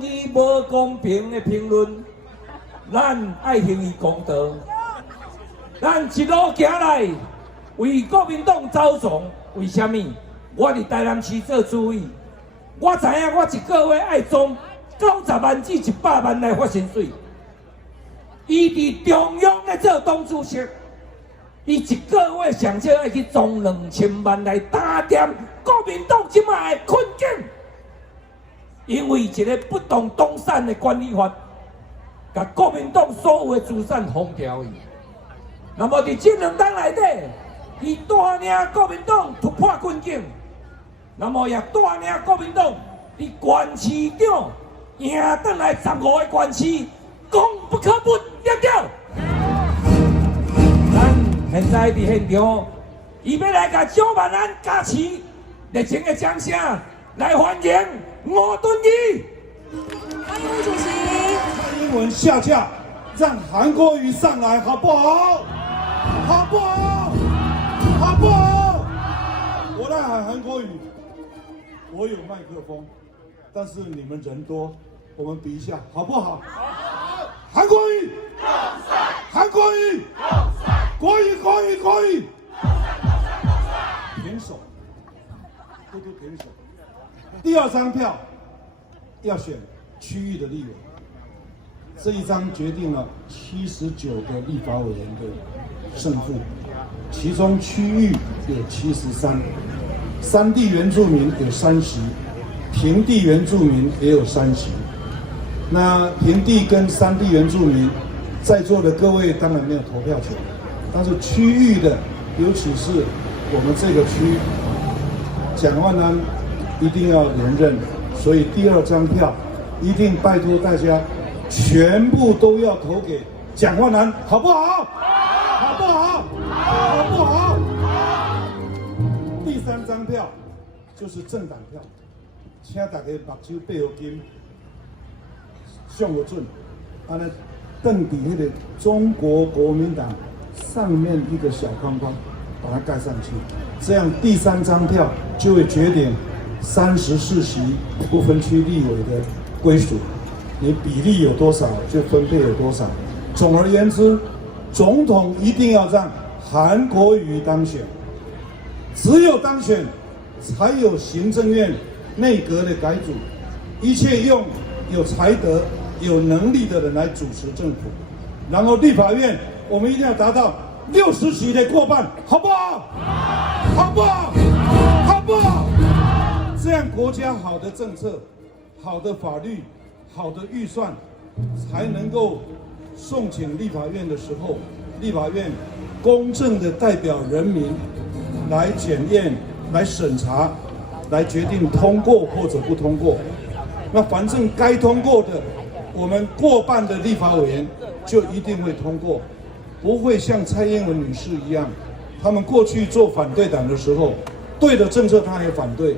以无公平的评论，咱爱行伊公道。咱一路行来，为国民党走总，为虾米？我伫台南市做主委，我知影我一个月爱种90万至100万来发薪水。伊伫中央咧做党主席，伊一个月上少爱去种2000万来打点国民党即卖的困境。因为一个不动动产的管理法，甲国民党所有的资产封条伊。那么伫这2年内底，伊带领国民党突破困境，那么也带领国民党伫县市长赢倒来15个县市，功不可没，对不对？咱现在伫现场，伊要来甲蒋万安加持，热情的掌声来欢迎吴敦义。欢迎吴主席。蔡英文下架，让韩国瑜上来，好不好？好不好？好不好？我来喊韩国瑜，我有麦克风，但是你们人多，我们比一下，好不好？好。韩国瑜，韩国瑜，国瑜，国瑜，国瑜，平手，都平手。第2张票要选区域的立委，这一张决定了79个立法委员的胜负，其中区域有73，山地原住民有30，平地原住民也有30。那平地跟山地原住民，在座的各位当然没有投票权，但是区域的，尤其是我们这个区，蒋万安一定要连任，所以第2张票一定拜托大家全部都要投给蒋万安，好不好？好不好？好不好？第3张票就是政党票，请大家目睭闭好紧，上个准，安尼瞪底那个中国国民党上面一个小框框，把它盖上去，这样第3张票就会决定34席不分区立委的归属，你比例有多少就分配有多少。总而言之，总统一定要让韩国瑜当选，只有当选，才有行政院内阁的改组，一切用有才德、有能力的人来主持政府。然后立法院，我们一定要达到60席的过半，好不好？好不好？好不好？这样国家好的政策、好的法律、好的预算，才能够送请立法院的时候，立法院公正的代表人民来检验、来审查、来决定通过或者不通过。那反正该通过的，我们过半的立法委员就一定会通过，不会像蔡英文女士一样，他们过去做反对党的时候，对的政策他也反对，